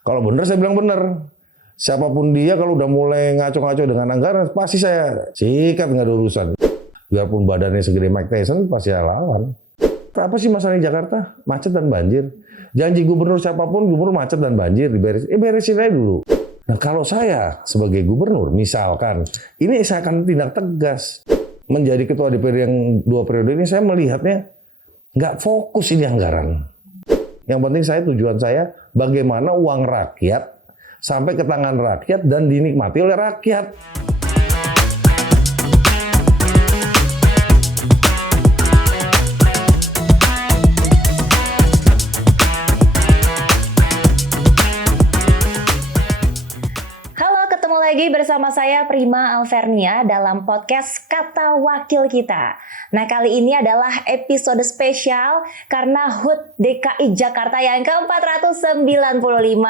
Kalau benar saya bilang benar. Siapapun dia kalau udah mulai ngaco-ngaco dengan anggaran, pasti saya sikat, nggak ada urusan. Biarpun badannya segede Mike Tyson, pasti saya lawan. Apa sih masalahnya Jakarta? Macet dan banjir. Janji gubernur siapapun, gubernur macet dan banjir, beresin aja dulu. Nah kalau saya sebagai gubernur, misalkan, ini saya akan tindak tegas. Menjadi ketua DPR yang 2 periode ini, saya melihatnya nggak fokus ini anggaran. Yang penting tujuan saya, bagaimana uang rakyat sampai ke tangan rakyat dan dinikmati oleh rakyat. Lagi bersama saya Prima Alvernia dalam podcast Kata Wakil Kita. Nah kali ini adalah episode spesial karena HUT DKI Jakarta yang ke-495.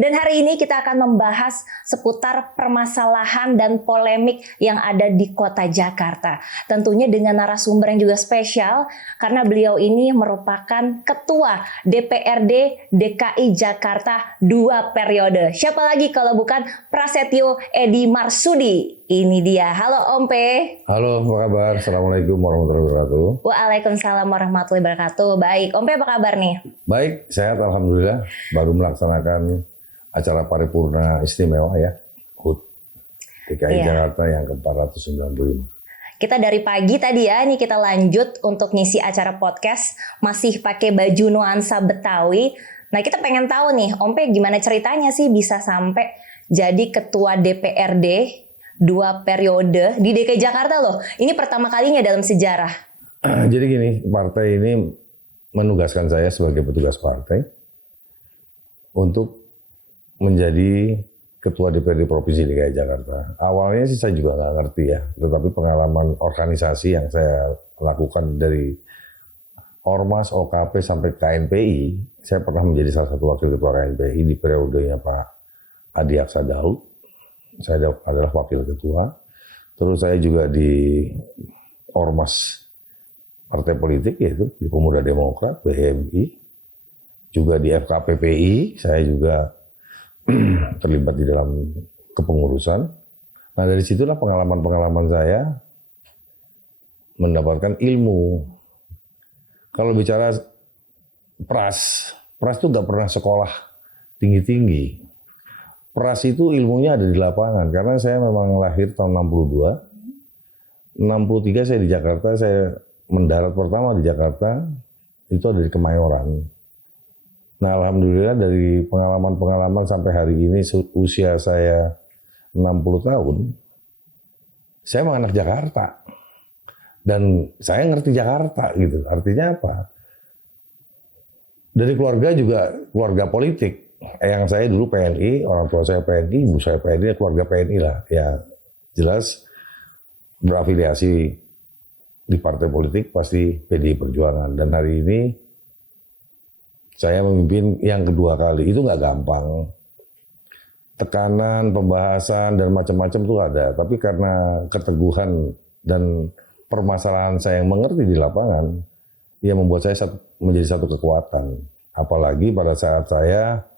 Dan hari ini kita akan membahas seputar permasalahan dan polemik yang ada di kota Jakarta. Tentunya dengan narasumber yang juga spesial karena beliau ini merupakan ketua DPRD DKI Jakarta 2 periode. Siapa lagi kalau bukan Prasetyo Edi Marsudi. Ini dia. Halo Om P. Halo, apa kabar? Assalamualaikum warahmatullahi wabarakatuh. Waalaikumsalam warahmatullahi wabarakatuh. Baik, Om P apa kabar nih? Baik, sehat alhamdulillah. Baru melaksanakan acara paripurna istimewa ya, HUT DKI Jakarta yang ke-495. Kita dari pagi tadi ya, nih kita lanjut untuk ngisi acara podcast. Masih pakai baju nuansa Betawi. Nah kita pengen tahu nih, Om P gimana ceritanya sih bisa sampai jadi ketua DPRD 2 periode di DKI Jakarta loh. Ini pertama kalinya dalam sejarah. Jadi gini, partai ini menugaskan saya sebagai petugas partai untuk menjadi ketua DPRD Provinsi DKI Jakarta. Awalnya sih saya juga nggak ngerti ya, tetapi pengalaman organisasi yang saya lakukan dari Ormas, OKP sampai KNPI, saya pernah menjadi salah satu wakil ketua KNPI di periodenya Pak Adi Aksa Daud. Saya adalah wakil ketua. Terus saya juga di Ormas partai politik yaitu di Pemuda Demokrat, BMI. Juga di FKPPI, saya juga terlibat di dalam kepengurusan. Nah dari situlah pengalaman-pengalaman saya mendapatkan ilmu. Kalau bicara pras itu nggak pernah sekolah tinggi-tinggi. Pras itu ilmunya ada di lapangan, karena saya memang lahir tahun 62. 63 saya di Jakarta, saya mendarat pertama di Jakarta, itu ada di Kemayoran. Nah alhamdulillah dari pengalaman-pengalaman sampai hari ini, usia saya 60 tahun, saya memang anak Jakarta. Dan saya ngerti Jakarta gitu, artinya apa? Dari keluarga juga keluarga politik. Yang saya dulu PNI, orang tua saya PNI, ibu saya PNI, keluarga PNI lah. Ya jelas berafiliasi di partai politik pasti PDI Perjuangan. Dan hari ini saya memimpin yang kedua kali. Itu nggak gampang. Tekanan, pembahasan dan macam-macam itu ada. Tapi karena keteguhan dan permasalahan saya yang mengerti di lapangan, ya membuat saya menjadi satu kekuatan. Apalagi pada saat saya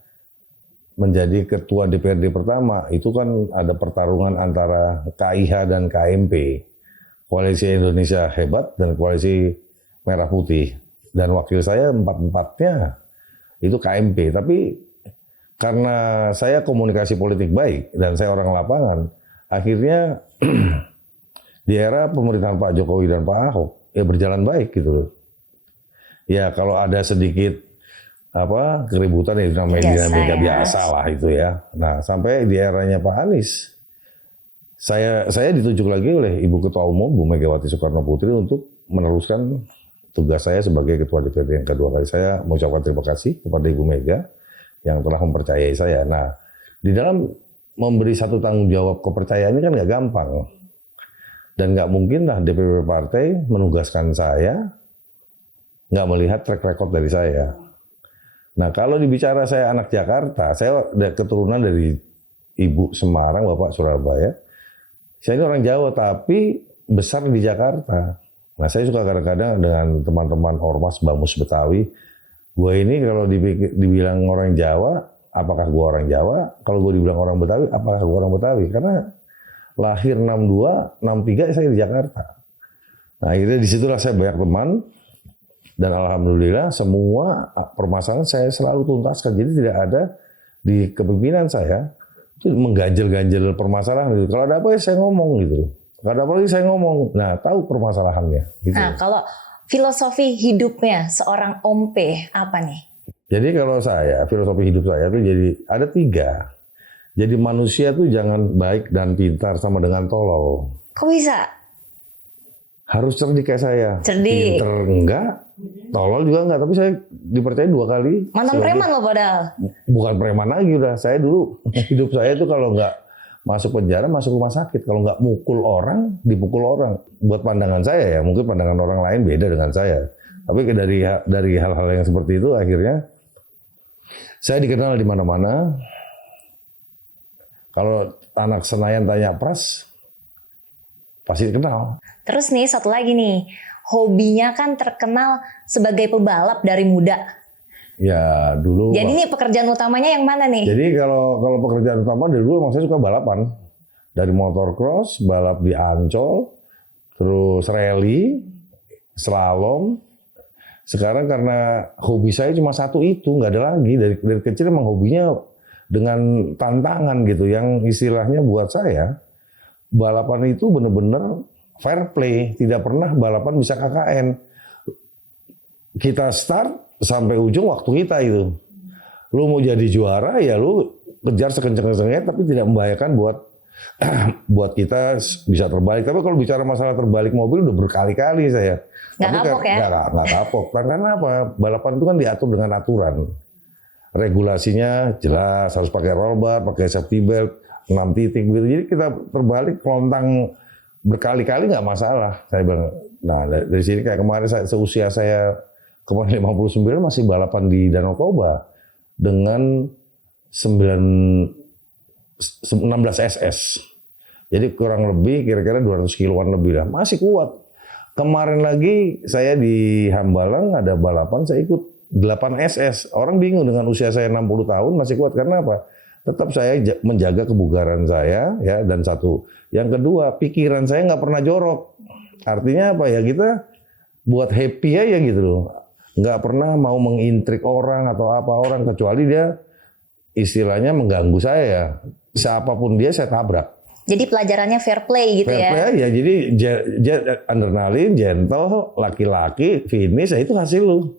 menjadi ketua DPRD pertama, itu kan ada pertarungan antara KIH dan KMP. Koalisi Indonesia Hebat dan Koalisi Merah Putih. Dan wakil saya 4-4-nya itu KMP. Tapi karena saya komunikasi politik baik dan saya orang lapangan, akhirnya di era pemerintahan Pak Jokowi dan Pak Ahok, ya berjalan baik gitu loh. Ya kalau ada sedikit keributan ya namanya dinamika biasa lah itu ya. Nah sampai di eranya Pak Anies, saya ditunjuk lagi oleh Ibu Ketua Umum Bu Megawati Soekarno Putri untuk meneruskan tugas saya sebagai Ketua DPRD yang kedua kali. Saya mengucapkan terima kasih kepada Ibu Mega yang telah mempercayai saya. Nah di dalam memberi satu tanggung jawab kepercayaan ini kan nggak gampang. Dan nggak mungkin lah DPP partai menugaskan saya nggak melihat track record dari saya. Nah kalau dibicara saya anak Jakarta, saya keturunan dari Ibu Semarang, Bapak Surabaya. Saya ini orang Jawa tapi besar di Jakarta. Nah saya suka kadang-kadang dengan teman-teman Ormas Bamus Betawi, gue ini kalau dibilang orang Jawa, apakah gue orang Jawa? Kalau gue dibilang orang Betawi, apakah gue orang Betawi? Karena lahir 62, 63 saya di Jakarta. Nah akhirnya disitulah saya banyak teman. Dan alhamdulillah semua permasalahan saya selalu tuntaskan. Jadi tidak ada di kepemimpinan saya itu mengganjel-ganjel permasalahan gitu. Kalau ada apa ya saya ngomong gitu. Kalau ada apa lagi saya ngomong. Nah tahu permasalahannya. Gitu. Nah kalau filosofi hidupnya seorang Om P apa nih? Jadi kalau saya, filosofi hidup saya itu jadi ada 3. Jadi manusia tuh jangan baik dan pintar sama dengan tolol. Kok bisa? Harus cerdik kayak saya. Cerdik. Pinter enggak, tolol juga enggak. Tapi saya dipercaya 2 kali. Mantan preman loh padahal. Bukan preman lagi udah. Saya dulu hidup saya itu kalau enggak masuk penjara, masuk rumah sakit. Kalau enggak mukul orang, dipukul orang. Buat pandangan saya ya, mungkin pandangan orang lain beda dengan saya. Tapi dari hal-hal yang seperti itu akhirnya saya dikenal di mana-mana. Kalau anak Senayan tanya Pras, pasti dikenal. Terus nih satu lagi nih, hobinya kan terkenal sebagai pebalap dari muda. Ya dulu. Jadi nih pekerjaan utamanya yang mana nih? Jadi kalau pekerjaan utama dari dulu emang saya suka balapan. Dari motocross, balap di Ancol, terus rally, slalom. Sekarang karena hobi saya cuma satu itu, nggak ada lagi. Dari kecil emang hobinya dengan tantangan gitu. Yang istilahnya buat saya, balapan itu benar-benar fair play. Tidak pernah balapan bisa KKN. Kita start sampai ujung waktu kita itu. Lu mau jadi juara ya lu kejar sekencang-kencangnya tapi tidak membahayakan buat kita bisa terbalik. Tapi kalau bicara masalah terbalik mobil udah berkali-kali saya. Nggak kapok ya? Nggak kapok. Karena apa? Balapan itu kan diatur dengan aturan. Regulasinya jelas, harus pakai roll bar, pakai safety belt, 6 titik gitu. Jadi kita terbalik lontang berkali-kali nggak masalah. Saya bilang, nah dari sini kayak kemarin seusia saya kemarin 59 masih balapan di Danau Toba dengan 16 SS. Jadi kurang lebih kira-kira 200 kiloan lebih lah. Masih kuat. Kemarin lagi saya di Hambalang ada balapan saya ikut 8 SS. Orang bingung dengan usia saya 60 tahun masih kuat karena apa? Tetap saya menjaga kebugaran saya ya dan satu. Yang kedua, pikiran saya nggak pernah jorok. Artinya apa ya? Kita buat happy aja gitu loh. Nggak pernah mau mengintrik orang atau apa orang kecuali dia istilahnya mengganggu saya. Siapapun dia saya tabrak. Jadi pelajarannya fair play gitu fair ya? Fair play ya. Jadi adrenalin, gentle, laki-laki, finish, ya itu hasil lu.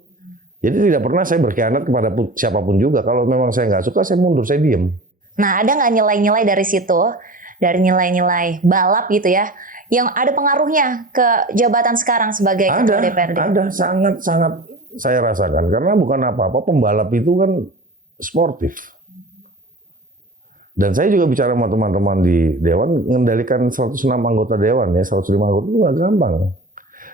Jadi tidak pernah saya berkhianat kepada siapapun juga. Kalau memang saya nggak suka, saya mundur, saya diem. Nah, ada nggak nilai-nilai dari situ, dari nilai-nilai balap gitu ya, yang ada pengaruhnya ke jabatan sekarang sebagai ketua DPRD? Ada, sangat-sangat saya rasakan. Karena bukan apa-apa, pembalap itu kan sportif. Dan saya juga bicara sama teman-teman di Dewan, mengendalikan 106 anggota Dewan, ya 105 anggota itu nggak gampang.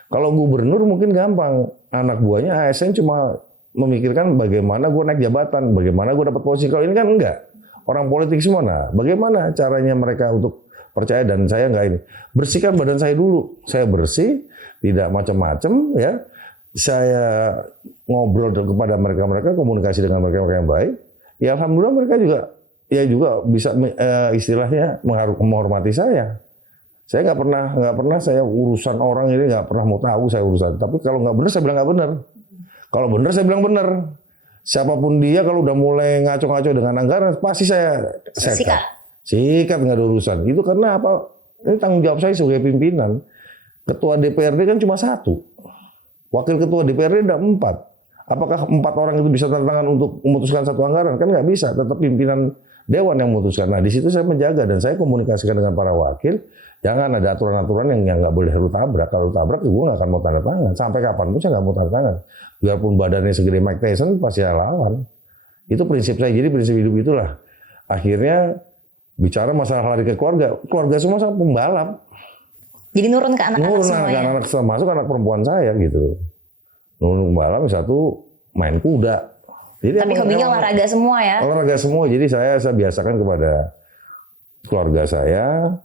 Kalau gubernur mungkin gampang, anak buahnya ASN cuma memikirkan bagaimana gue naik jabatan, bagaimana gue dapat posisi. Kalau ini kan enggak, orang politik semua. Nah, bagaimana caranya mereka untuk percaya dan saya enggak ini. Bersihkan badan saya dulu, saya bersih, tidak macam-macam ya. Saya ngobrol kepada mereka, komunikasi dengan mereka yang baik. Ya alhamdulillah mereka juga bisa istilahnya menghormati saya. Saya nggak pernah saya urusan orang ini nggak pernah mau tahu saya urusan. Tapi kalau nggak benar saya bilang nggak benar. Kalau benar saya bilang benar. Siapapun dia kalau udah mulai ngaco-ngaco dengan anggaran pasti saya sikat nggak ada urusan. Itu karena apa? Ini tanggung jawab saya sebagai pimpinan. Ketua DPRD kan cuma 1. Wakil ketua DPRD ada 4. Apakah 4 orang itu bisa tantangan untuk memutuskan satu anggaran? Kan nggak bisa. Tetap pimpinan Dewan yang memutuskan. Nah di situ saya menjaga dan saya komunikasikan dengan para wakil. Jangan ada aturan-aturan yang nggak boleh lu tabrak. Kalau lu tabrak, gue nggak akan mau tanda tangan. Sampai kapanpun saya nggak mau tanda tangan. Biarpun badannya segede Mike Tyson, pasti saya lawan. Itu prinsip saya. Jadi prinsip hidup itulah. Akhirnya bicara masalah lari ke keluarga. Keluarga semua sama pembalap. Jadi nurun ke anak-anak semua ya? Anak-anak termasuk anak perempuan saya gitu. Nurun pembalap, satu main kuda. Jadi tapi hobinya olahraga semua ya? Olahraga semua. Jadi saya biasakan kepada keluarga saya.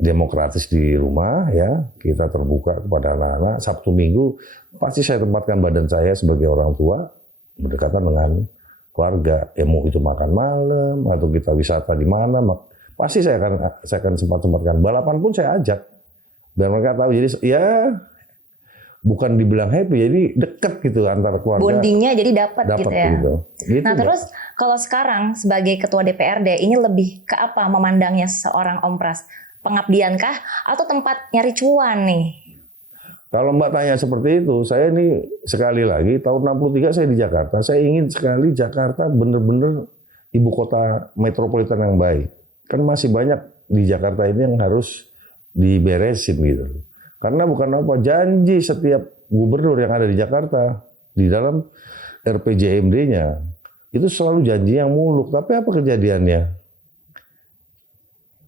Demokratis di rumah ya, kita terbuka kepada anak-anak. Sabtu Minggu pasti saya tempatkan badan saya sebagai orang tua berdekatan dengan keluarga. Ya mau itu makan malam atau kita wisata di mana, pasti saya akan sempat-sempatkan. Balapan pun saya ajak biar mereka tahu. Jadi ya bukan dibilang happy, jadi dekat gitu antara keluarga. Bondingnya jadi dapat gitu ya. Gitu. Nah terus kalau sekarang sebagai ketua DPRD ini lebih ke apa memandangnya seorang Om Pras? Pengabdiankah atau tempat nyari cuan nih? Kalau Mbak tanya seperti itu, saya ini sekali lagi tahun 63 saya di Jakarta. Saya ingin sekali Jakarta benar-benar ibu kota metropolitan yang baik. Kan masih banyak di Jakarta ini yang harus diberesin gitu. Karena bukan apa, janji setiap gubernur yang ada di Jakarta di dalam RPJMD-nya itu selalu janji yang muluk. Tapi apa kejadiannya?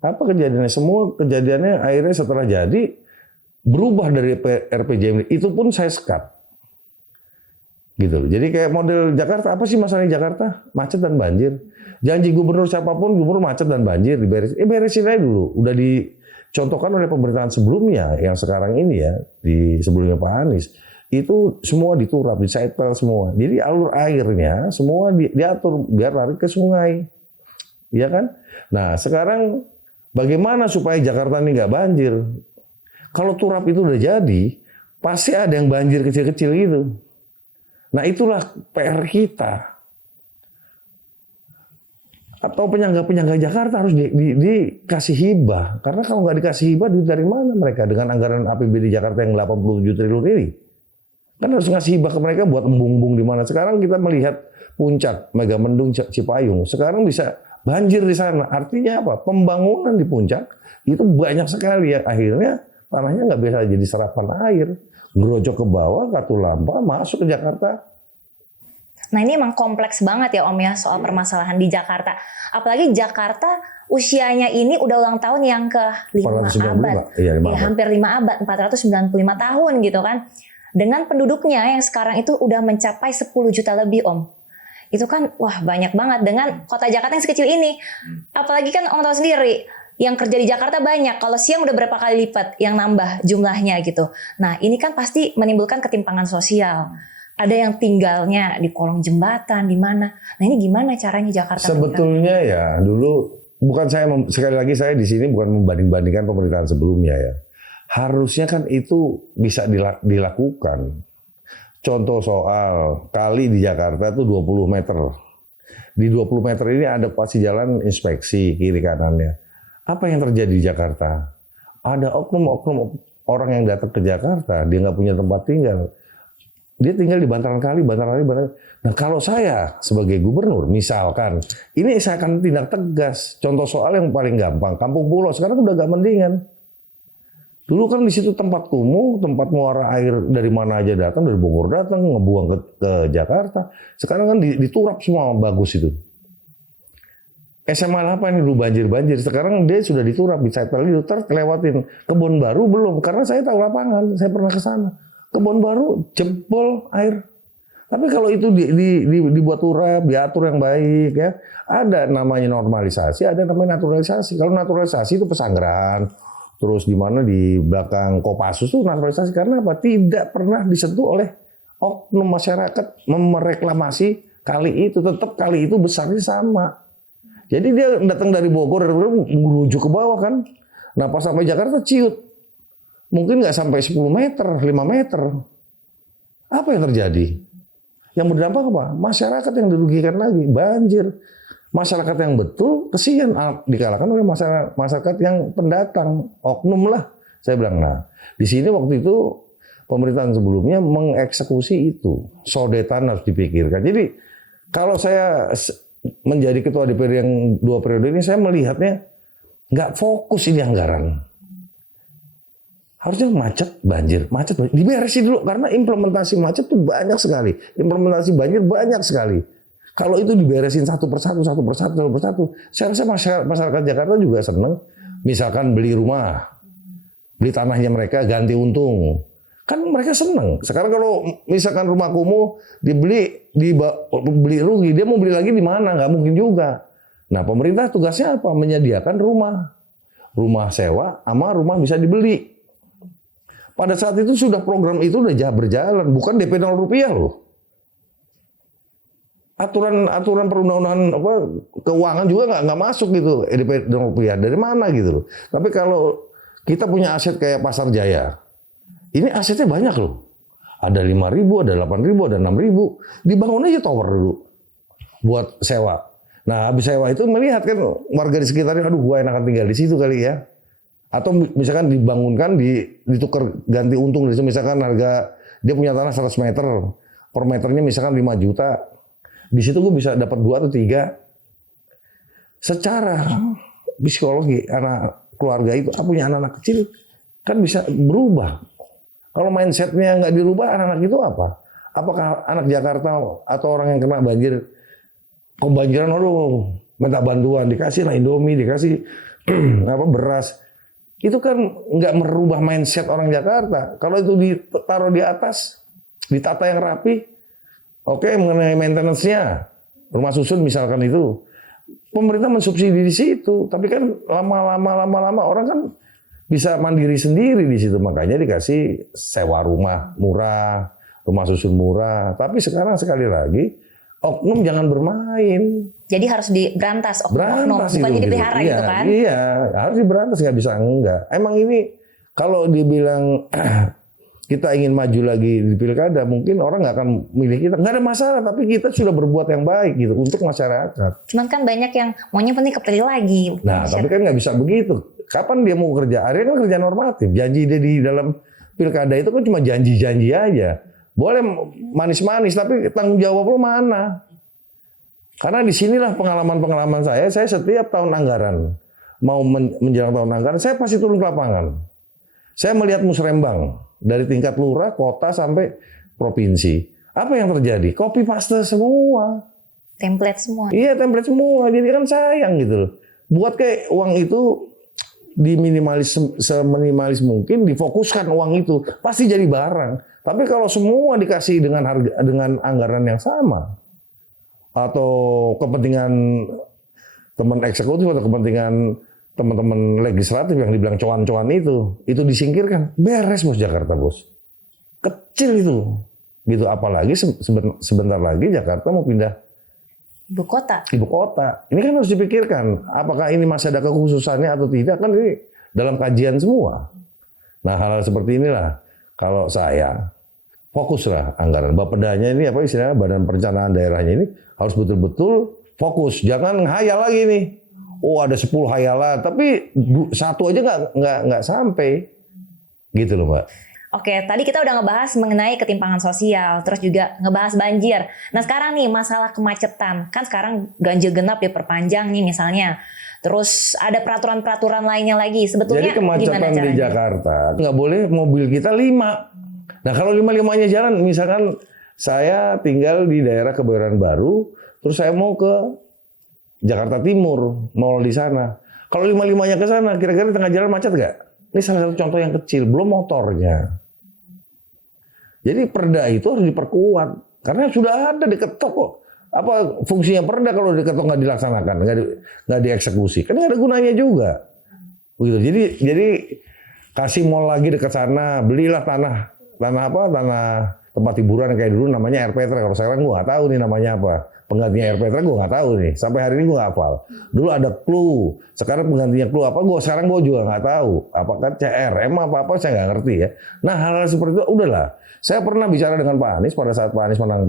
Apa kejadiannya? Semua kejadiannya akhirnya setelah jadi berubah dari RPJMD. Itu pun saya sekat. Gitu. Jadi kayak model Jakarta, apa sih masalahnya Jakarta? Macet dan banjir. Janji gubernur siapapun, gubernur macet dan banjir diberesin. Beresin aja dulu. Udah dicontohkan oleh pemerintahan sebelumnya, yang sekarang ini ya, di sebelumnya Pak Anies. Itu semua diturap, disetel semua. Jadi alur airnya semua diatur biar lari ke sungai. Iya kan? Nah sekarang bagaimana supaya Jakarta ini nggak banjir? Kalau turap itu udah jadi, pasti ada yang banjir kecil-kecil gitu. Nah itulah PR kita. Atau penyangga-penyangga Jakarta harus dikasih hibah. Karena kalau nggak dikasih hibah, duit dari mana mereka dengan anggaran APBD Jakarta yang 87 triliun ini? Kan harus ngasih hibah ke mereka buat embung-embung di mana. Sekarang kita melihat puncak Megamendung Cipayung. Sekarang bisa banjir di sana. Artinya apa? Pembangunan di puncak itu banyak sekali ya. Akhirnya tanahnya nggak bisa jadi serapan air. Gerojok ke bawah, Katulampa masuk ke Jakarta. Nah ini emang kompleks banget ya Om ya soal permasalahan di Jakarta. Apalagi Jakarta usianya ini udah ulang tahun yang ke 5 abad. Iya, 5 ya, abad. hampir 5 abad, 495 tahun gitu kan. Dengan penduduknya yang sekarang itu udah mencapai 10 juta lebih Om. Itu kan wah banyak banget dengan kota Jakarta yang sekecil ini. Apalagi kan Om tahu sendiri, yang kerja di Jakarta banyak. Kalau siang udah berapa kali lipat yang nambah jumlahnya gitu. Nah ini kan pasti menimbulkan ketimpangan sosial. Ada yang tinggalnya di kolong jembatan, di mana. Nah ini gimana caranya Jakarta? Sebetulnya ya dulu, bukan saya, sekali lagi saya di sini bukan membanding-bandingkan pemerintahan sebelumnya ya. Harusnya kan itu bisa dilakukan. Contoh soal kali di Jakarta itu 20 meter. Di 20 meter ini ada pasti jalan inspeksi kiri kanannya. Apa yang terjadi di Jakarta? Ada oknum-oknum orang yang datang ke Jakarta, dia nggak punya tempat tinggal. Dia tinggal di bantaran kali. Nah kalau saya sebagai gubernur, misalkan, ini saya akan tindak tegas. Contoh soal yang paling gampang, Kampung Pulau sekarang udah gak mendingan. Dulu kan di situ tempat kumuh, tempat muara air dari mana aja datang, dari Bogor datang, ngebuang ke Jakarta. Sekarang kan diturap semua bagus itu. SMA 8 ini dulu banjir. Sekarang dia sudah diturap, disetel itu, terlewatin. Kebon Baru belum, karena saya tahu lapangan, saya pernah ke sana. Kebon Baru jebol air. Tapi kalau itu dibuat turap, diatur yang baik ya, ada namanya normalisasi, ada namanya naturalisasi. Kalau naturalisasi itu Pesanggerahan, terus di mana di belakang Kopassus itu naturalisasi karena apa? Tidak pernah disentuh oleh oknum masyarakat mereklamasi kali itu, tetap kali itu besarnya sama. Jadi dia datang dari Bogor menuju ke bawah kan. Nah pas sampai Jakarta ciut. Mungkin nggak sampai 10 meter, 5 meter. Apa yang terjadi? Yang berdampak apa? Masyarakat yang dirugikan lagi, banjir. Masyarakat yang betul, kesian dikalahkan oleh masyarakat yang pendatang, oknum lah. Saya bilang, nah di sini waktu itu pemerintahan sebelumnya mengeksekusi itu. Sodetan harus dipikirkan. Jadi kalau saya menjadi ketua DPR yang 2 periode ini, saya melihatnya nggak fokus ini anggaran. Harusnya macet, banjir. Diberesin dulu karena implementasi macet tuh banyak sekali. Implementasi banjir banyak sekali. Kalau itu diberesin satu persatu, saya rasa masyarakat Jakarta juga seneng. Misalkan beli rumah, beli tanahnya mereka, ganti untung. Kan mereka seneng. Sekarang kalau misalkan rumah kumuh dibeli rugi, dia mau beli lagi di mana? Nggak mungkin juga. Nah pemerintah tugasnya apa? Menyediakan rumah sewa sama rumah bisa dibeli. Pada saat itu sudah program itu udah berjalan, bukan DP 0 rupiah loh. aturan perundang-undangan keuangan juga nggak masuk gitu EDP dan rupiah dari mana gitu loh. Tapi kalau kita punya aset kayak Pasar Jaya, ini asetnya banyak loh. Ada 5.000, ada 8.000, ada 6.000. Dibangun aja tower dulu buat sewa. Nah habis sewa itu melihat kan warga di sekitarnya, aduh gua enakan tinggal di situ kali ya. Atau misalkan dibangunkan, ditukar ganti untung dari situ. Misalkan harga dia punya tanah 100 meter, per meternya misalkan 5 juta. Di situ gue bisa dapat 2 atau 3. Secara psikologi anak keluarga itu, punya anak-anak kecil kan bisa berubah. Kalau mindsetnya nggak dirubah, anak-anak itu apa? Apakah anak Jakarta atau orang yang kena banjir, kebanjiran, aduh minta bantuan, dikasih lah Indomie, dikasih beras. Itu kan nggak merubah mindset orang Jakarta. Kalau itu ditaruh di atas, ditata yang rapi, oke, mengenai maintenance-nya, rumah susun misalkan itu, pemerintah mensubsidi di situ. Tapi kan lama-lama orang kan bisa mandiri sendiri di situ. Makanya dikasih sewa rumah murah, rumah susun murah. Tapi sekarang sekali lagi, oknum jangan bermain. Jadi harus diberantas oknum, bukan jadi pelihara iya, gitu kan? Iya, harus diberantas, nggak bisa enggak. Emang ini kalau dibilang kita ingin maju lagi di pilkada, mungkin orang nggak akan milih kita. Nggak ada masalah, tapi kita sudah berbuat yang baik gitu untuk masyarakat. Cuman kan banyak yang maunya penting kepilih lagi. Nah, tapi kan nggak bisa begitu. Kapan dia mau kerja? Akhirnya kan kerja normatif. Janji dia di dalam pilkada itu kan cuma janji-janji aja. Boleh manis-manis, tapi tanggung jawab lo mana? Karena disinilah pengalaman-pengalaman saya setiap tahun anggaran, mau menjelang tahun anggaran, saya pasti turun ke lapangan. Saya melihat musrembang, dari tingkat lurah, kota, sampai provinsi. Apa yang terjadi? Copy paste semua. Template semua. Iya, template semua. Jadi kan sayang gitu loh. Buat kayak uang itu diminimalis seminimalis mungkin, difokuskan uang itu, pasti jadi barang. Tapi kalau semua dikasih dengan harga, dengan anggaran yang sama, atau kepentingan teman eksekutif atau kepentingan teman-teman legislatif yang dibilang cuan-cuan itu disingkirkan, beres bos Jakarta bos. Kecil itu, gitu. Apalagi sebentar lagi Jakarta mau pindah ibu kota. Ini kan harus dipikirkan, apakah ini masih ada kekhususannya atau tidak, kan ini dalam kajian semua. Nah hal-hal seperti inilah kalau saya fokuslah anggaran. Bapedanya ini apa istilahnya, Badan Perencanaan Daerahnya ini harus betul-betul fokus, jangan ngayal lagi nih. Oh ada 10 hayalan, tapi satu aja nggak sampai, gitu loh Mbak. Oke, tadi kita udah ngebahas mengenai ketimpangan sosial, terus juga ngebahas banjir. Nah sekarang nih masalah kemacetan, kan sekarang ganjil genap diperpanjang nih misalnya. Terus ada peraturan-peraturan lainnya lagi. Sebetulnya jadi kemacetan gimana caranya? di Jakarta nggak boleh mobil kita 5. Nah kalau 5-5-nya jalan, misalkan saya tinggal di daerah Kebayoran Baru, terus saya mau ke Jakarta Timur, mau di sana. Kalau 5-5-nya ke sana, kira-kira di tengah jalan macet nggak? Ini salah satu contoh yang kecil, belum motornya. Jadi perda itu harus diperkuat, karena sudah ada diketok kok. Apa fungsinya perda kalau diketok nggak dilaksanakan, nggak dieksekusi? Kan nggak ada gunanya juga. Begitu. Jadi kasih mall lagi dekat sana, belilah tanah tempat hiburan kayak dulu namanya Air Petra. Kalau sekarang gue nggak tahu nih namanya apa. Penggantinya Air Petra gue nggak tahu nih. Sampai hari ini gue nggak hafal. Dulu ada Clue. Sekarang penggantinya Clue apa? Sekarang gue juga nggak tahu. Apakah CRM apa saya nggak ngerti ya. Nah hal-hal seperti itu udahlah. Saya pernah bicara dengan Pak Anies pada saat Pak Anies menang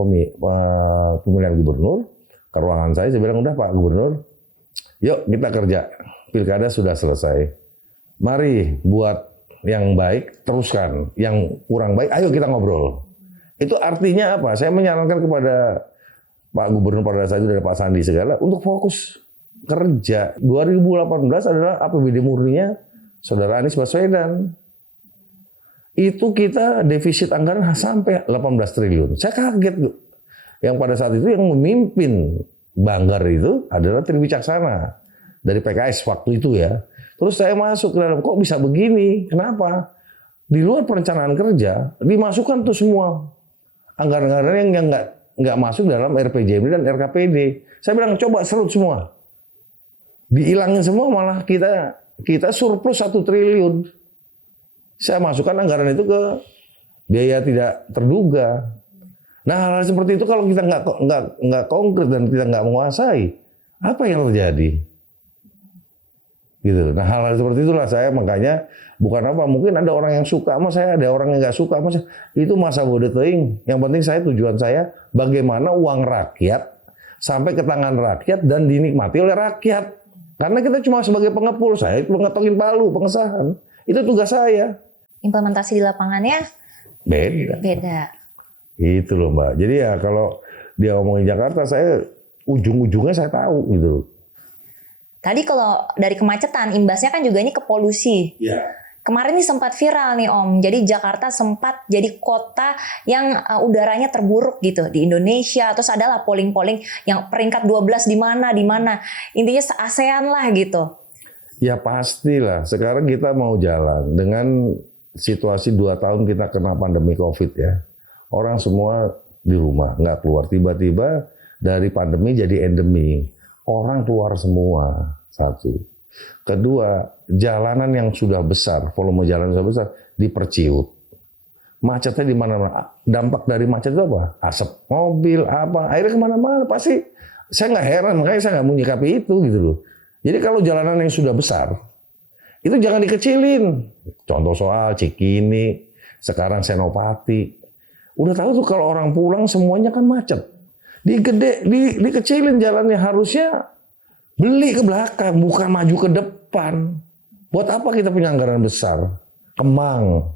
pemilihan gubernur. Ke ruangan saya bilang, udah Pak Gubernur, yuk kita kerja. Pilkada sudah selesai. Mari buat yang baik, teruskan. Yang kurang baik, ayo kita ngobrol. Itu artinya apa? Saya menyarankan kepada Pak Gubernur pada saat itu dan Pak Sandi segala untuk fokus kerja. 2018 adalah APBD murninya Saudara Anies Baswedan. Itu kita defisit anggaran sampai 18 triliun. Saya kaget tuh. Yang pada saat itu yang memimpin Banggar itu adalah Tri Wicaksana dari PKS waktu itu ya. Terus saya masuk ke dalam, kok bisa begini? Kenapa? Di luar perencanaan kerja dimasukkan tuh semua anggaran-anggaran yang nggak masuk dalam RPJMD dan RKPD. Saya bilang coba serut semua, dihilangin semua, malah kita surplus 1 triliun. Saya masukkan anggaran itu ke biaya tidak terduga. Nah, hal-hal seperti itu kalau kita nggak konkret dan kita nggak menguasai, apa yang terjadi? Gitu. Nah, hal-hal seperti itulah saya makanya bukan apa, mungkin ada orang yang suka sama saya, ada orang yang nggak suka sama saya. Itu masa bodoh teuing. Yang penting tujuan saya bagaimana uang rakyat sampai ke tangan rakyat dan dinikmati oleh rakyat. Karena kita cuma sebagai pengepul, saya itu ngetokin palu pengesahan. Itu tugas saya. Implementasi di lapangannya beda. Itu loh Mbak. Jadi ya kalau dia ngomongin Jakarta, saya ujung-ujungnya saya tahu gitu. Tadi kalau dari kemacetan, imbasnya kan juga ini ke polusi. Iya. Kemarin ini sempat viral nih Om, jadi Jakarta sempat jadi kota yang udaranya terburuk gitu di Indonesia. Terus adalah polling-polling yang peringkat 12 di mana. Intinya se-ASEAN lah gitu. Ya pastilah, sekarang kita mau jalan dengan situasi 2 tahun kita kena pandemi COVID ya. Orang semua di rumah, nggak keluar. Tiba-tiba dari pandemi jadi endemi. Orang keluar semua, satu. Kedua, jalanan yang sudah besar, volume jalan sudah besar, diperciut. Macetnya di mana-mana. Dampak dari macet itu apa? Asap mobil, apa, airnya kemana-mana. Pasti, saya nggak heran, makanya saya nggak menyikapi itu gitu loh. Jadi kalau jalanan yang sudah besar, itu jangan dikecilin. Contoh soal Cikini, sekarang Senopati. Udah tahu tuh kalau orang pulang semuanya kan macet. Dikecilin jalannya, harusnya beli ke belakang, bukan maju ke depan. Buat apa kita punya anggaran besar? Kemang.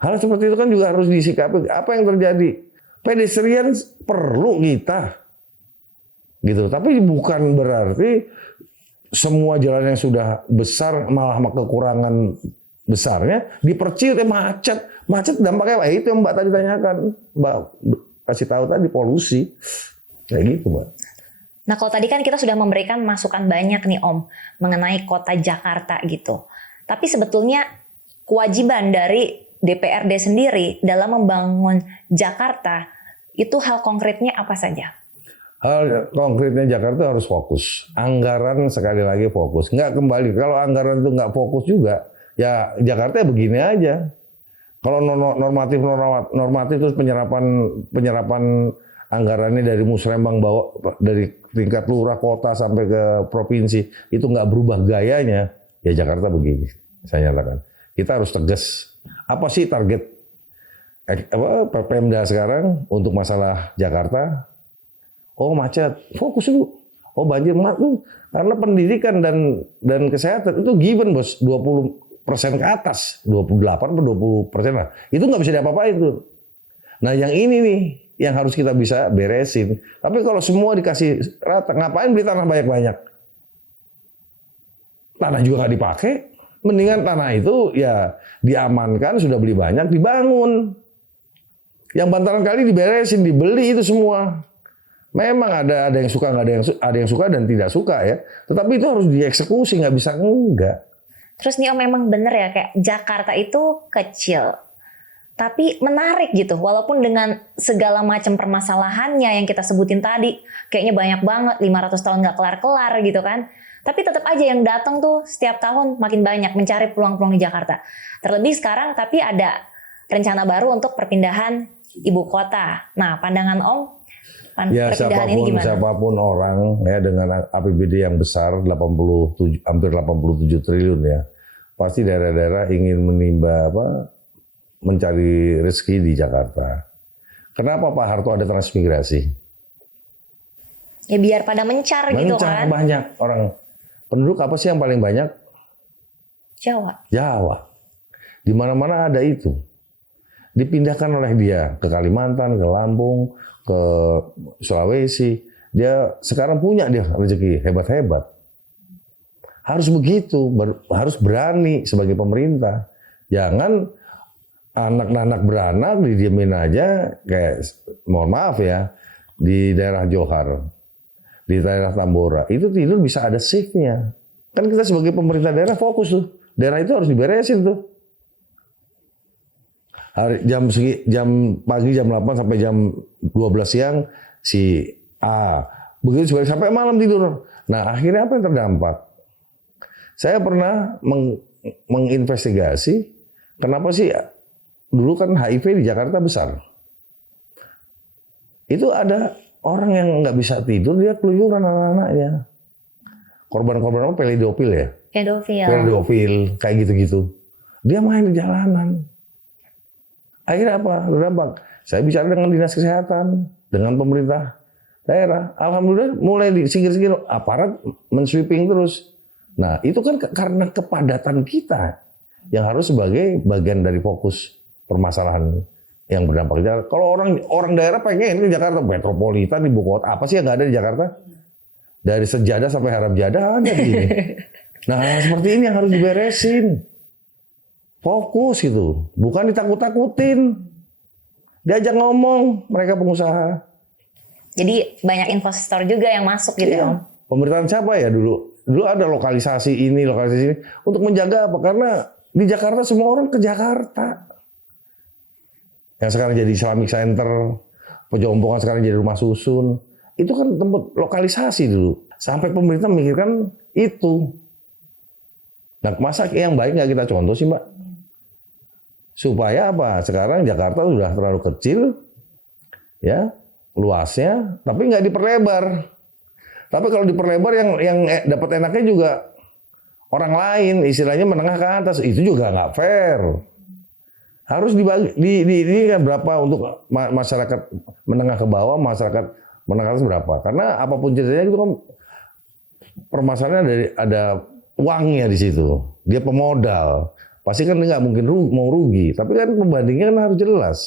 Hal seperti itu kan juga harus disikapi. Apa yang terjadi? Pedestrian perlu kita. Gitu. Tapi bukan berarti semua jalan yang sudah besar malah kekurangan besarnya diperciut macet. Macet dampaknya apa? Itu yang Mbak tadi tanyakan. Mbak kasih tahu tadi polusi. Kayak gitu, Mbak. Nah, kalau tadi kan kita sudah memberikan masukan banyak nih Om mengenai kota Jakarta gitu. Tapi sebetulnya kewajiban dari DPRD sendiri dalam membangun Jakarta itu hal konkretnya apa saja? Hal konkretnya Jakarta harus fokus. Anggaran sekali lagi fokus. Nggak kembali. Kalau anggaran itu nggak fokus juga, ya Jakarta begini aja. Kalau normatif terus penyerapan anggarannya dari musrembang bawa dari tingkat lurah kota sampai ke provinsi itu nggak berubah gayanya, ya Jakarta begini. Saya nyatakan kita harus tegas. Apa sih target Pemda sekarang untuk masalah Jakarta? Oh macet, fokus dulu. Oh banjir, karena pendidikan dan kesehatan itu given bos 20% ke atas, 28-20% lah. Itu nggak bisa diapa-apain tuh. Nah yang ini nih, yang harus kita bisa beresin. Tapi kalau semua dikasih rata, ngapain beli tanah banyak-banyak? Tanah juga nggak dipakai. Mendingan tanah itu ya diamankan, sudah beli banyak, dibangun. Yang bantaran kali diberesin, dibeli itu semua. Memang ada yang suka, ada yang suka dan tidak suka ya. Tetapi itu harus dieksekusi, nggak bisa enggak. Terus nih Om, memang bener ya kayak Jakarta itu kecil, tapi menarik gitu. Walaupun dengan segala macam permasalahannya yang kita sebutin tadi, kayaknya banyak banget, 500 tahun nggak kelar-kelar gitu kan. Tapi tetap aja yang datang tuh setiap tahun makin banyak mencari peluang-peluang di Jakarta. Terlebih sekarang tapi ada rencana baru untuk perpindahan ibu kota. Nah, pandangan Om, ya siapapun orang ya dengan APBD yang besar 87 hampir 87 triliun ya. Pasti daerah-daerah ingin mencari rezeki di Jakarta. Kenapa Pak Harto ada transmigrasi? Ya biar pada mencar gitu kan. Banyak orang. Penduduk apa sih yang paling banyak? Jawa. Di mana-mana ada itu. Dipindahkan oleh dia ke Kalimantan, ke Lampung, ke Sulawesi. Dia sekarang punya dia rezeki hebat-hebat. Harus begitu, harus berani sebagai pemerintah. Jangan anak-anak beranak didiemin aja kayak mohon maaf ya di daerah Johar, di daerah Tambora. Itu tidur bisa ada shift-nya. Kan kita sebagai pemerintah daerah fokus tuh. Daerah itu harus diberesin tuh. Jam pagi jam 8 sampai jam 12 siang si A. Begitu sampai malam tidur. Nah, akhirnya apa yang terdampak? Saya pernah menginvestigasi kenapa sih dulu kan HIV di Jakarta besar. Itu ada orang yang nggak bisa tidur, dia keluyuran anak-anaknya. Korban-korban apa? Pedofil ya? Pedofil, kayak gitu-gitu. Dia main di jalanan. Akhirnya apa? Berdampak. Saya bicara dengan dinas kesehatan, dengan pemerintah daerah. Alhamdulillah mulai disingkir-singkir, aparat mensweeping terus. Nah itu kan karena kepadatan kita yang harus sebagai bagian dari fokus permasalahan yang berdampak di Jakarta. Kalau orang daerah pengen ke Jakarta, metropolitan, ibu kota, apa sih yang nggak ada di Jakarta? Dari sejadah sampai harap jadah ada di sini. Nah seperti ini yang harus diberesin. Fokus gitu, bukan ditakut-takutin. Diajak ngomong mereka pengusaha. Jadi banyak investor juga yang masuk gitu ya Om? Pemerintahan siapa ya dulu? Dulu ada lokalisasi ini. Untuk menjaga apa? Karena di Jakarta semua orang ke Jakarta. Yang sekarang jadi Islamic Center, Pejompongan sekarang jadi rumah susun. Itu kan tempat lokalisasi dulu. Sampai pemerintah memikirkan itu. Nah masa yang baik nggak kita contoh sih Mbak? Supaya apa? Sekarang Jakarta sudah terlalu kecil, ya. Luasnya, tapi nggak diperlebar. Tapi kalau diperlebar yang dapat enaknya juga orang lain, istilahnya menengah ke atas, itu juga nggak fair. Harus dibagi, ini kan berapa untuk masyarakat menengah ke bawah, masyarakat menengah ke atas berapa? Karena apapun ceritanya itu kan permasalahannya ada uangnya di situ. Dia pemodal, pasti kan nggak mungkin mau rugi. Tapi kan pembandingnya kan harus jelas.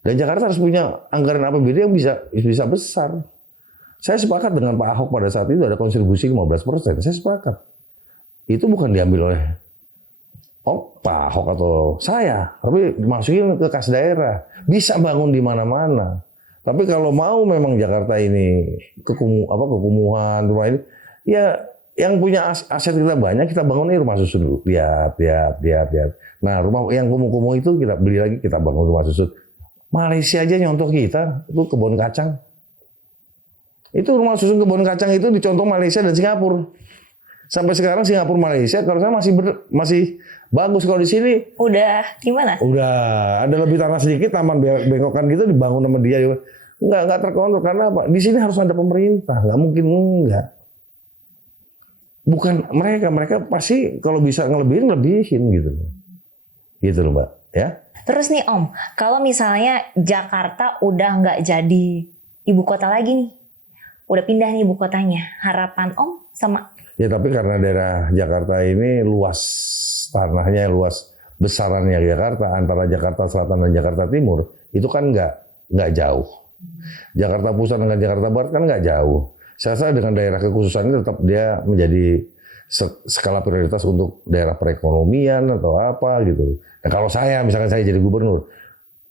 Dan Jakarta harus punya anggaran APBD yang bisa besar. Saya sepakat dengan Pak Ahok pada saat itu ada kontribusi 15%. Saya sepakat. Itu bukan diambil oleh Pak Ahok atau saya, tapi dimasukin ke kas daerah. Bisa bangun di mana-mana. Tapi kalau mau memang Jakarta ini kekumuhan, rumah ini, ya yang punya aset kita banyak, kita bangun rumah susun dulu. Lihat. Nah, rumah yang kumuh-kumuh itu kita beli lagi, kita bangun rumah susun. Malaysia aja nyontoh kita, itu kebun kacang. Itu rumah susun kebun kacang itu dicontoh Malaysia dan Singapura. Sampai sekarang Singapura, Malaysia, kalau saya masih bagus. Kalau di sini udah gimana? Udah ada lebih tanah sedikit, taman bengkokan gitu dibangun sama dia. Nggak terkontrol karena apa? Di sini harus ada pemerintah, nggak mungkin enggak. Bukan mereka pasti kalau bisa lebihin gitu. Gitu loh Mbak, ya. Terus nih Om, kalau misalnya Jakarta udah nggak jadi ibu kota lagi nih, udah pindah nih ibu kotanya, harapan Om sama? Ya tapi karena daerah Jakarta ini luas tanahnya, luas besarannya Jakarta, antara Jakarta Selatan dan Jakarta Timur, itu kan nggak jauh. Jakarta Pusat dengan Jakarta Barat kan nggak jauh. Saya rasa dengan daerah kekhususan ini tetap dia menjadi skala prioritas untuk daerah perekonomian atau apa gitu. Nah, kalau misalkan saya jadi gubernur,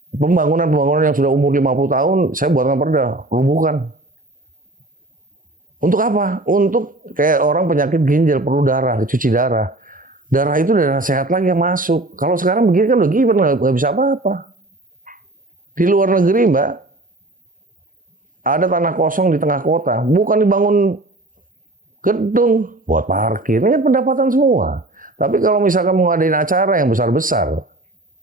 pembangunan yang sudah umur 50 tahun, saya buatkan perda, rubuhkan. Untuk apa? Untuk kayak orang penyakit ginjal perlu darah, cuci darah. Darah itu darah sehat lagi yang masuk. Kalau sekarang begini kan udah given, nggak bisa apa-apa. Di luar negeri Mbak, ada tanah kosong di tengah kota, bukan dibangun gedung buat parkir, ini kan pendapatan semua. Tapi kalau misalkan mau ngadain acara yang besar-besar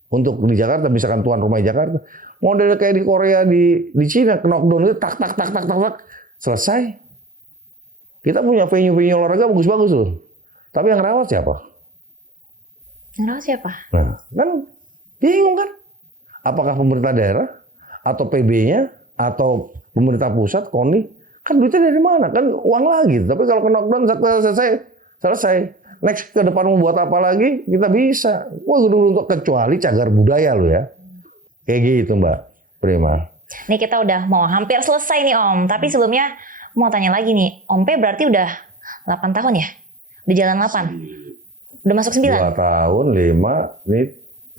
untuk di Jakarta, misalkan tuan rumah Jakarta, model kayak di Korea, di Cina, knockdown itu tak selesai. Kita punya venue olahraga bagus-bagus loh. Tapi yang rawat siapa? Yang rawat siapa? Nah, kan bingung kan? Apakah pemerintah daerah atau PB-nya atau pemerintah pusat, KONI? Kan duitnya dari mana? Kan uang lagi. Tapi kalau ke knockdown selesai. Next ke depan mau buat apa lagi? Kita bisa. Wah, untuk kecuali cagar budaya lo ya. Kayak gitu Mbak Prima. Nih kita udah mau hampir selesai nih Om. Tapi sebelumnya mau tanya lagi nih. Om P berarti udah 8 tahun ya? Udah jalan 8? Udah masuk 9? 2 tahun, 5, ini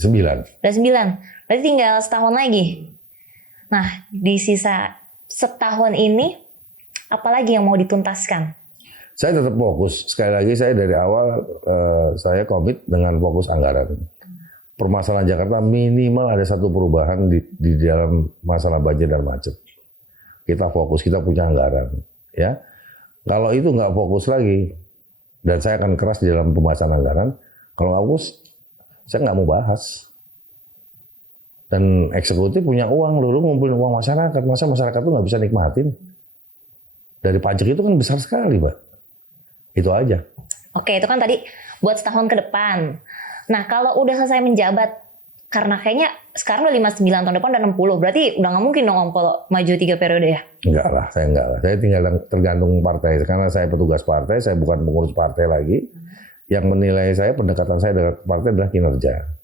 9. Udah 9. Berarti tinggal setahun lagi. Nah, di sisa setahun ini, apalagi yang mau dituntaskan? Saya tetap fokus. Sekali lagi saya dari awal saya komit dengan fokus anggaran. Permasalahan Jakarta minimal ada satu perubahan di dalam masalah banjir dan macet. Kita fokus, kita punya anggaran. Ya, kalau itu nggak fokus lagi, dan saya akan keras di dalam pembahasan anggaran. Kalau nggak fokus, saya nggak mau bahas. Dan eksekutif punya uang, lu ngumpulin uang masyarakat, masa masyarakat tuh nggak bisa nikmatin? Dari pajak itu kan besar sekali, Mbak. Itu aja. Oke, itu kan tadi buat setahun ke depan. Nah, kalau udah selesai menjabat, karena kayaknya sekarang udah 59, tahun depan udah 60, berarti udah nggak mungkin dong Om kalau maju 3 periode ya? Enggak lah. Saya tinggal tergantung partai. Karena saya petugas partai, saya bukan pengurus partai lagi. Yang menilai saya, pendekatan saya dengan partai adalah kinerja.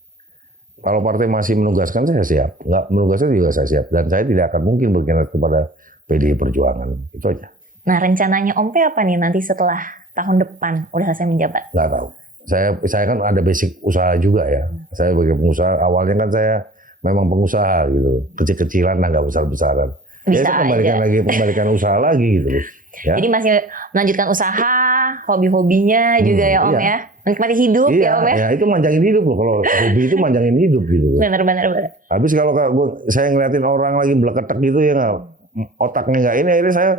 Kalau partai masih menugaskan saya siap, nggak menugaskan juga saya siap. Dan saya tidak akan mungkin berkhianat kepada PDI Perjuangan. Itu aja. Nah, rencananya Om P apa nih nanti setelah tahun depan udah selesai menjabat? Nggak tahu. Saya kan ada basic usaha juga ya. Saya sebagai pengusaha, awalnya kan saya memang pengusaha gitu. Kecil-kecilan lah, nggak besar-besaran. Bisa saya kembalikan usaha lagi gitu. Ya. Jadi masih melanjutkan usaha, hobi-hobinya juga ya Om ya? Menikmati hidup ya Om ya? Iya, itu manjangin hidup loh. Kalau hobi itu manjangin hidup gitu. Bener. Habis kalau saya ngeliatin orang lagi beleketek gitu ya nggak, otaknya nggak ini, akhirnya saya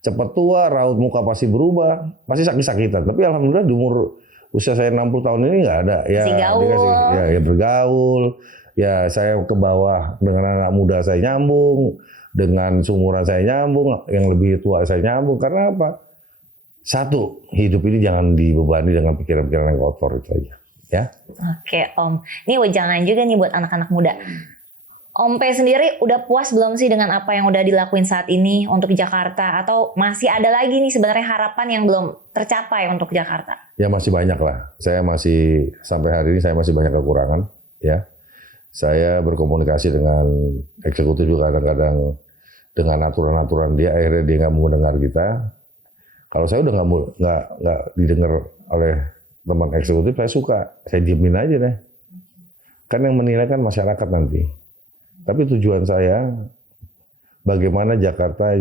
cepat tua, raut muka pasti berubah, pasti sakit-sakitan. Tapi alhamdulillah di umur usia saya 60 tahun ini nggak ada. Ya, masih gaul. Ya bergaul. Ya saya ke bawah dengan anak muda saya nyambung, dengan seumuran saya nyambung, yang lebih tua saya nyambung. Karena apa? Satu, hidup ini jangan dibebani dengan pikiran-pikiran yang kotor itu aja. Ya. Oke Om, ini wejangan juga nih buat anak-anak muda. Om P sendiri udah puas belum sih dengan apa yang udah dilakuin saat ini untuk Jakarta? Atau masih ada lagi nih sebenarnya harapan yang belum tercapai untuk Jakarta? Ya masih banyak lah. Sampai hari ini saya masih banyak kekurangan. Ya. Saya berkomunikasi dengan eksekutif juga kadang-kadang dengan aturan-aturan dia, akhirnya dia nggak mau mendengar kita. Kalau saya udah nggak didengar oleh teman eksekutif, saya suka. Saya diemin aja deh. Kan yang menilai kan masyarakat nanti. Tapi tujuan saya, bagaimana Jakarta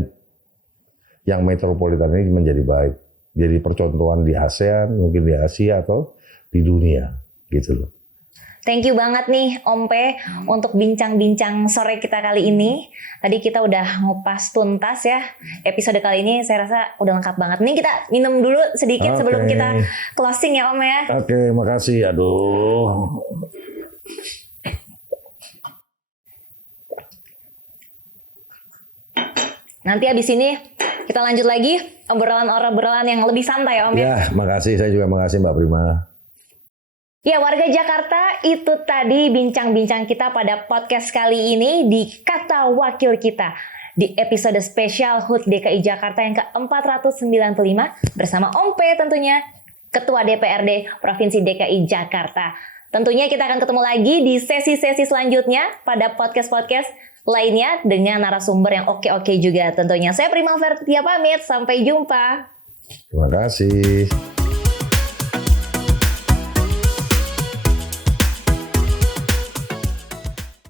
yang metropolitan ini menjadi baik. Jadi percontohan di ASEAN, mungkin di Asia atau di dunia. Gitu loh. Thank you banget nih Om P untuk bincang-bincang sore kita kali ini. Tadi kita udah ngupas tuntas ya. Episode kali ini saya rasa udah lengkap banget. Nih kita minum dulu sedikit sebelum kita closing ya Om ya. Oke, makasih. Aduh. Nanti abis ini kita lanjut lagi obrolan yang lebih santai ya Om ya. Ya, makasih. Saya juga makasih Mbak Prima. Ya warga Jakarta, itu tadi bincang-bincang kita pada podcast kali ini di Kata Wakil Kita. Di episode spesial HUT DKI Jakarta yang ke-495 bersama Om P tentunya, Ketua DPRD Provinsi DKI Jakarta. Tentunya kita akan ketemu lagi di sesi-sesi selanjutnya pada podcast-podcast lainnya dengan narasumber yang oke-oke juga tentunya. Saya Prima Vertia pamit, sampai jumpa. Terima kasih.